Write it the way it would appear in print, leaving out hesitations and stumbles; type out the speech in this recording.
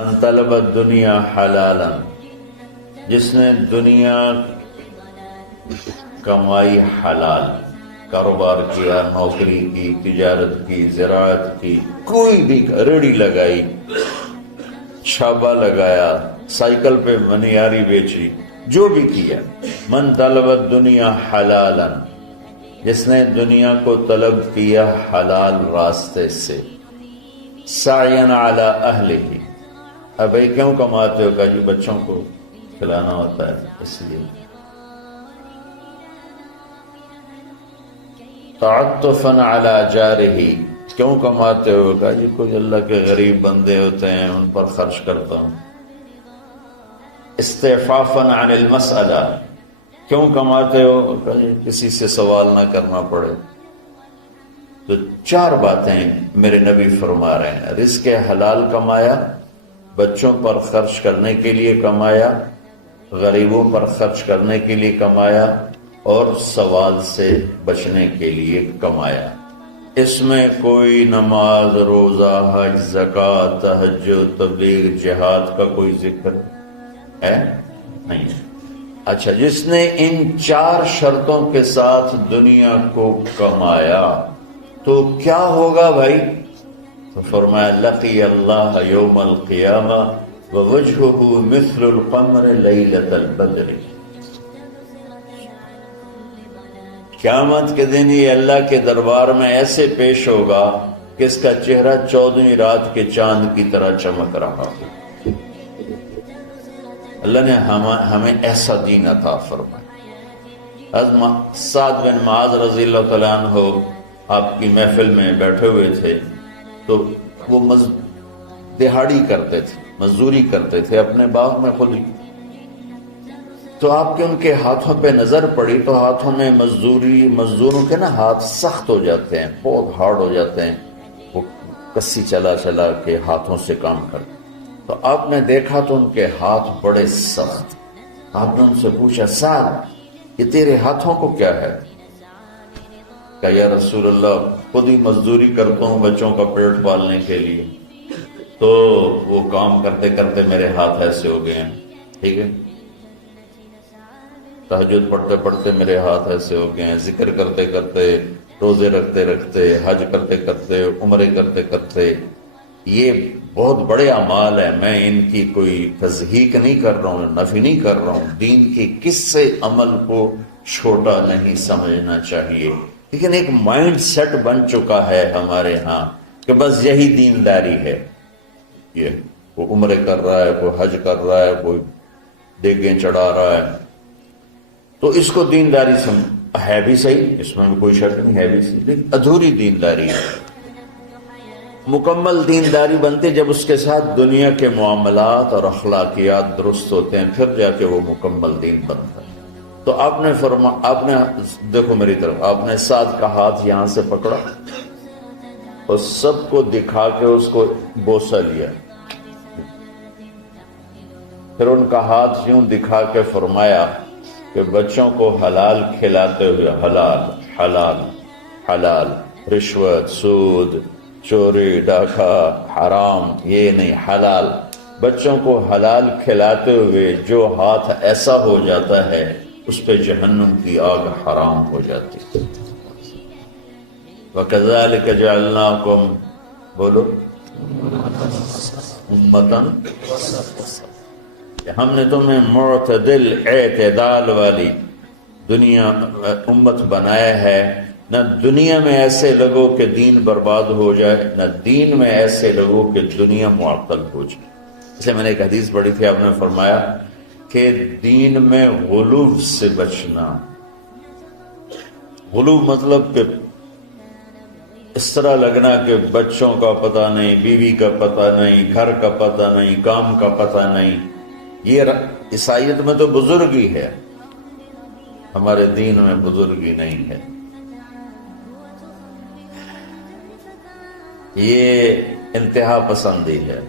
من طلب الدنیا حلالا، جس نے دنیا کمائی حلال، کاروبار کیا، نوکری کی، تجارت کی، زراعت کی، کوئی بھی ریڑھی لگائی، چھابا لگایا، سائیکل پہ منیاری بیچی، جو بھی کیا، من طلب الدنیا حلالا، جس نے دنیا کو طلب کیا حلال راستے سے، سعین علی اہلہ، اب بھائی کیوں کماتے ہو؟ کہا جی بچوں کو کھلانا ہوتا ہے اس لیے، تعطفا علی جارہ، کیوں کماتے ہو؟ کہا جی کوئی اللہ کے غریب بندے ہوتے ہیں ان پر خرچ کرتا ہوں، استعفافا عن المسئلہ، کیوں کماتے ہو؟ کہا جی کسی سے سوال نہ کرنا پڑے۔ تو چار باتیں میرے نبی فرما رہے ہیں، رزق حلال کمایا، بچوں پر خرچ کرنے کے لیے کمایا، غریبوں پر خرچ کرنے کے لیے کمایا، اور سوال سے بچنے کے لیے کمایا۔ اس میں کوئی نماز، روزہ، حج، زکوٰۃ، تہجد، تبلیغ، جہاد کا کوئی ذکر ہے نہیں۔ اچھا، جس نے ان چار شرطوں کے ساتھ دنیا کو کمایا تو کیا ہوگا بھائی؟ تو فرمایا لقی اللہ یوم القیامہ ووجہہ مثل القمر لیلۃ البدر، قیامت کے دن یہ اللہ کے دربار میں ایسے پیش ہوگا کہ اس کا چہرہ 14ویں رات کے چاند کی طرح چمک رہا ہو۔ اللہ نے ہمیں ایسا دین عطا فرمایا۔ حضرت سعد بن معاذ رضی اللہ تعالیٰ عنہ آپ کی محفل میں بیٹھے ہوئے تھے، تو وہ دہاڑی کرتے تھے، مزدوری کرتے تھے اپنے باغ میں خود ہی، تو آپ کے ان کے ہاتھوں پہ نظر پڑی تو ہاتھوں میں مزدوروں کے نا ہاتھ سخت ہو جاتے ہیں، بہت ہارڈ ہو جاتے ہیں، وہ کسی چلا چلا کے ہاتھوں سے کام کرتے، تو آپ نے دیکھا تو ان کے ہاتھ بڑے سخت۔ آپ نے ان سے پوچھا سعد یہ تیرے ہاتھوں کو کیا ہے؟ کہ یا رسول اللہ خود ہی مزدوری کرتا ہوں بچوں کا پیٹ پالنے کے لیے، تو وہ کام کرتے کرتے میرے ہاتھ ایسے ہو گئے ہیں، ٹھیک ہے، تہجد پڑھتے پڑھتے میرے ہاتھ ایسے ہو گئے ہیں، ذکر کرتے کرتے، روزے رکھتے رکھتے، حج کرتے کرتے، عمرے کرتے کرتے، یہ بہت بڑے اعمال ہیں، میں ان کی کوئی تضحیق نہیں کر رہا ہوں، نفی نہیں کر رہا ہوں، دین کی کس سے عمل کو چھوٹا نہیں سمجھنا چاہیے، لیکن ایک مائنڈ سیٹ بن چکا ہے ہمارے ہاں کہ بس یہی دینداری ہے، یہ کوئی عمرے کر رہا ہے، کوئی حج کر رہا ہے، کوئی دیگیں چڑھا رہا ہے، تو اس کو دینداری ہے بھی صحیح، اس میں کوئی شک نہیں، ہے بھی صحیح، لیکن ادھوری دینداری ہے۔ مکمل دینداری بنتے جب اس کے ساتھ دنیا کے معاملات اور اخلاقیات درست ہوتے ہیں، پھر جا کے وہ مکمل دین بنتا ہے۔ تو آپ نے دیکھو میری طرف، آپ نے سعد کا ہاتھ یہاں سے پکڑا اور سب کو دکھا کے اس کو بوسہ لیا، پھر ان کا ہاتھ یوں دکھا کے فرمایا کہ بچوں کو حلال کھلاتے ہوئے، حلال حلال حلال، رشوت، سود، چوری، ڈاکہ، حرام، یہ نہیں، حلال، بچوں کو حلال کھلاتے ہوئے جو ہاتھ ایسا ہو جاتا ہے اس پہ جہنم کی آگ حرام ہو جاتی ہے۔ وَكَذَلِكَ جَعَلْنَاكُمْ، بولو، أُمَّةً، ہم نے تمہیں معتدل، اعتدال والی دنیا امت بنایا ہے، نہ دنیا میں ایسے لوگوں کہ دین برباد ہو جائے، نہ دین میں ایسے لوگوں کہ دنیا معطل ہو جائے۔ اسے میں نے ایک حدیث پڑھی تھی، آپ نے فرمایا کہ دین میں غلو سے بچنا، غلو مطلب کہ اس طرح لگنا کہ بچوں کا پتہ نہیں، بیوی کا پتہ نہیں، گھر کا پتہ نہیں، کام کا پتہ نہیں، یہ عیسائیت میں تو بزرگی ہے، ہمارے دین میں بزرگی نہیں ہے، یہ انتہا پسندی ہے۔